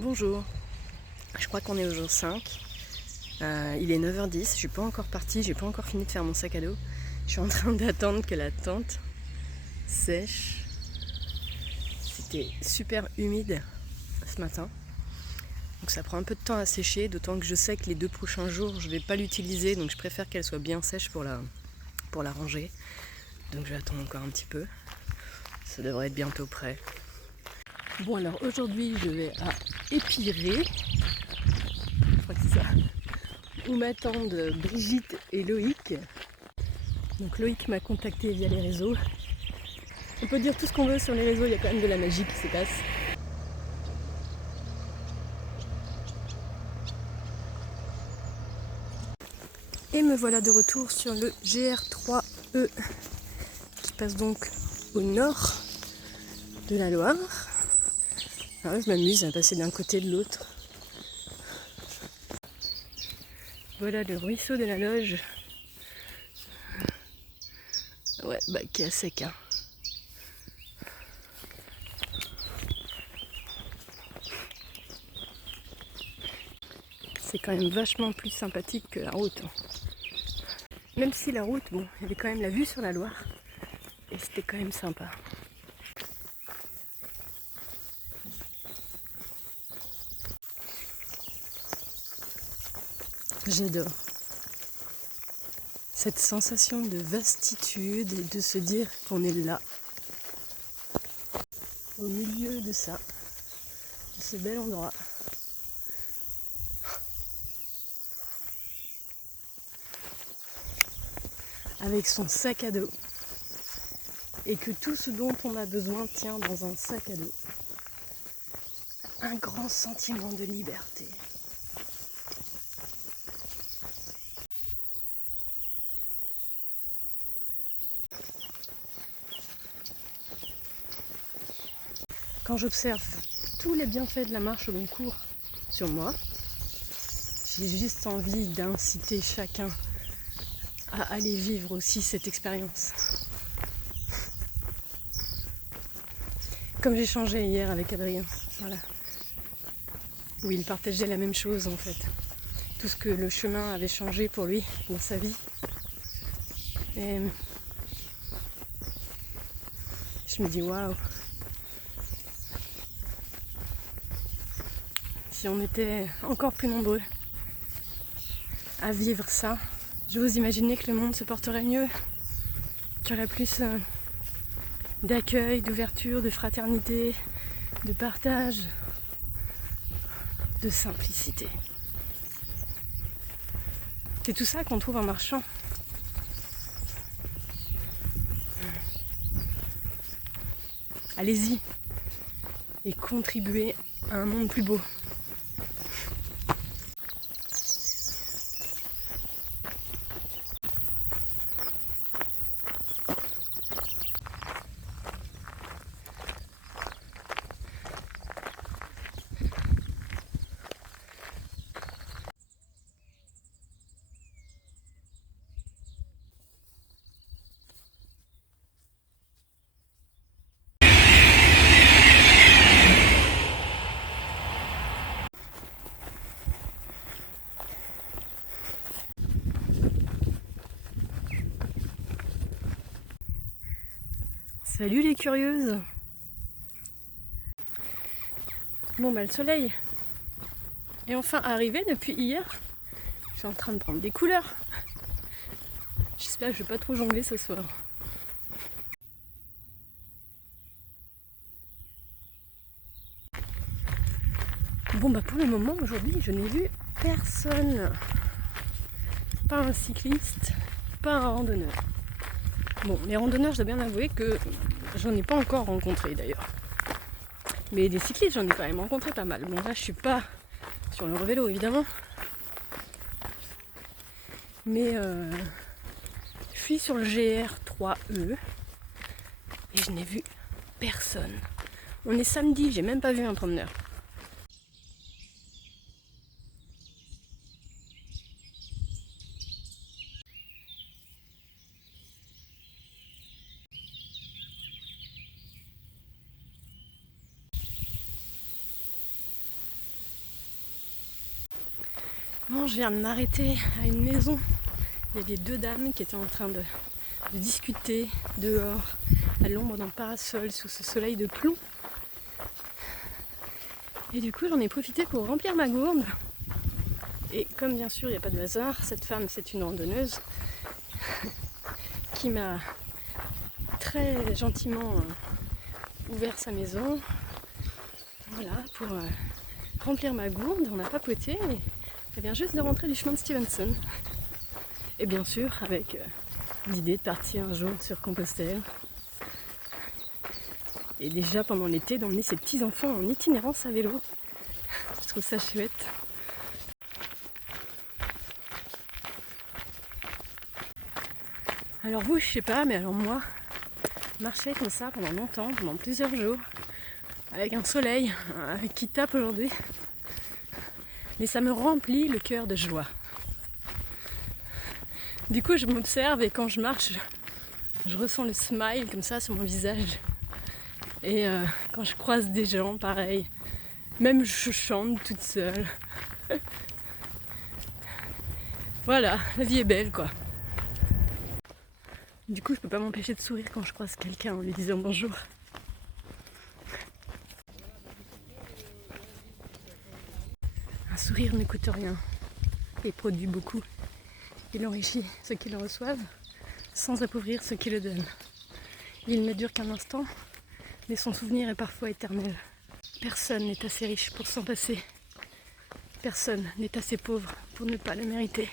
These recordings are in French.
Bonjour, je crois qu'on est au jour 5. Il est 9h10, je suis pas encore partie, j'ai pas encore fini de faire mon sac à dos. Je suis en train d'attendre que la tente sèche. C'était super humide ce matin, donc ça prend un peu de temps à sécher, d'autant que je sais que les 2 prochains jours je vais pas l'utiliser, donc je préfère qu'elle soit bien sèche pour la ranger. Donc je vais attendre encore un petit peu, ça devrait être bientôt prêt. Bon, alors aujourd'hui je vais à Épiré, je crois que c'est ça, où m'attendent Brigitte et Loïc. Donc Loïc m'a contacté via les réseaux. On peut dire tout ce qu'on veut sur les réseaux, il y a quand même de la magie qui se passe. Et me voilà de retour sur le GR3E qui passe donc au nord de la Loire. Alors, je m'amuse à passer d'un côté de l'autre. Voilà le ruisseau de la Loge. Ouais, bah qui est à sec, hein. C'est quand même vachement plus sympathique que la route. Même si la route, bon, il y avait quand même la vue sur la Loire. Et c'était quand même sympa. J'adore cette sensation de vastitude et de se dire qu'on est là, au milieu de ça, de ce bel endroit. Avec son sac à dos. Et que tout ce dont on a besoin tient dans un sac à dos. Un grand sentiment de liberté. Quand j'observe tous les bienfaits de la marche au long cours sur moi, j'ai juste envie d'inciter chacun à aller vivre aussi cette expérience. Comme j'ai changé hier avec Adrien, voilà. Où il partageait la même chose en fait. Tout ce que le chemin avait changé pour lui dans sa vie. Et je me dis waouh. Si on était encore plus nombreux à vivre ça, j'ose imaginer que le monde se porterait mieux, qu'il y aurait plus d'accueil, d'ouverture, de fraternité, de partage, de simplicité. C'est tout ça qu'on trouve en marchant. Allez-y et contribuez à un monde plus beau. Salut les curieuses. Bon bah le soleil est enfin arrivé depuis hier. Je suis en train de prendre des couleurs. J'espère que je vais pas trop jongler ce soir. Bon bah pour le moment aujourd'hui je n'ai vu personne. Pas un cycliste, pas un randonneur. Bon, les randonneurs, je dois bien avouer que j'en ai pas encore rencontré d'ailleurs. Mais des cyclistes, j'en ai quand même rencontré pas mal. Bon, là, je suis pas sur le vélo évidemment. Mais je suis sur le GR3E et je n'ai vu personne. On est samedi, j'ai même pas vu un promeneur. Bon, je viens de m'arrêter à une maison. Il y avait deux dames qui étaient en train de discuter dehors, à l'ombre d'un parasol, sous ce soleil de plomb. Et du coup, j'en ai profité pour remplir ma gourde. Et comme bien sûr, il n'y a pas de hasard, cette femme, c'est une randonneuse qui m'a très gentiment ouvert sa maison. Voilà, pour remplir ma gourde. On a papoté et elle vient juste de rentrer du chemin de Stevenson. Et bien sûr, avec l'idée de partir un jour sur Compostelle. Et déjà pendant l'été, d'emmener ses petits-enfants en itinérance à vélo. Je trouve ça chouette. Alors vous, je sais pas, mais alors moi, marcher comme ça pendant longtemps, pendant plusieurs jours, avec un soleil qui tape aujourd'hui, mais ça me remplit le cœur de joie. Du coup, je m'observe et quand je marche, je ressens le smile comme ça sur mon visage. Et quand je croise des gens, pareil. Même je chante toute seule. Voilà, la vie est belle quoi. Du coup, je peux pas m'empêcher de sourire quand je croise quelqu'un en lui disant bonjour. Un sourire ne coûte rien et produit beaucoup. Il enrichit ceux qui le reçoivent sans appauvrir ceux qui le donnent. Il ne dure qu'un instant, mais son souvenir est parfois éternel. Personne n'est assez riche pour s'en passer. Personne n'est assez pauvre pour ne pas le mériter.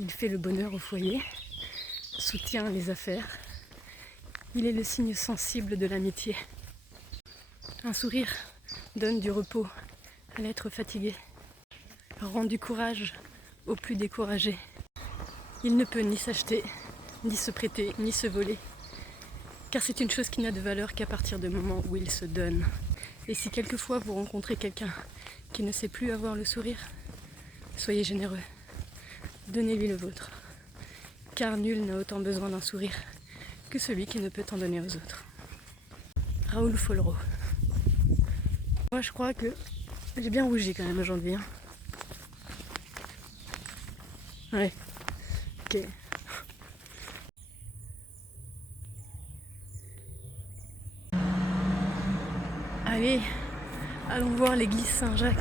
Il fait le bonheur au foyer, soutient les affaires. Il est le signe sensible de l'amitié. Un sourire donne du repos à l'être fatigué, rend du courage aux plus découragés. Il ne peut ni s'acheter, ni se prêter, ni se voler, car c'est une chose qui n'a de valeur qu'à partir du moment où il se donne. Et si quelquefois vous rencontrez quelqu'un qui ne sait plus avoir le sourire, soyez généreux, donnez-lui le vôtre, car nul n'a autant besoin d'un sourire que celui qui ne peut en donner aux autres. Raoul Follereau. Moi je crois que j'ai bien rougi quand même aujourd'hui. Ouais, ok. Allez, allons voir l'église Saint-Jacques.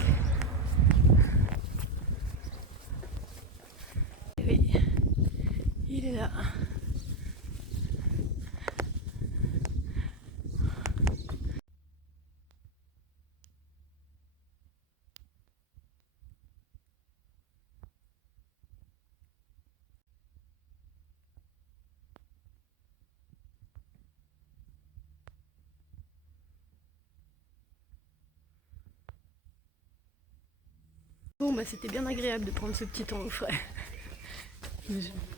Oui, il est là. Bon bah c'était bien agréable de prendre ce petit temps au frais.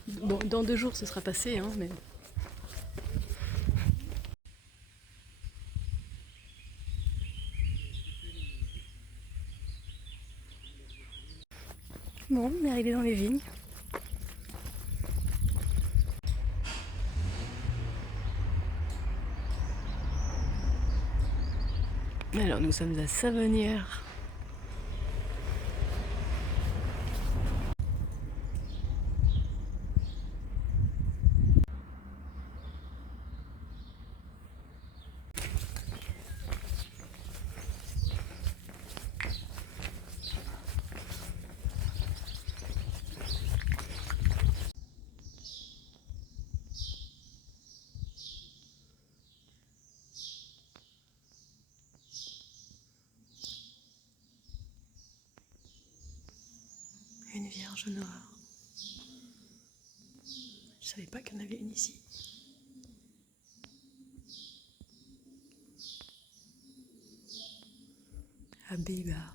Bon, dans 2 jours ce sera passé, hein, mais... Bon, on est arrivé dans les vignes. Alors nous sommes à Savonnières. Une vierge noire. Je savais pas qu'il y en avait une ici. À Bébar.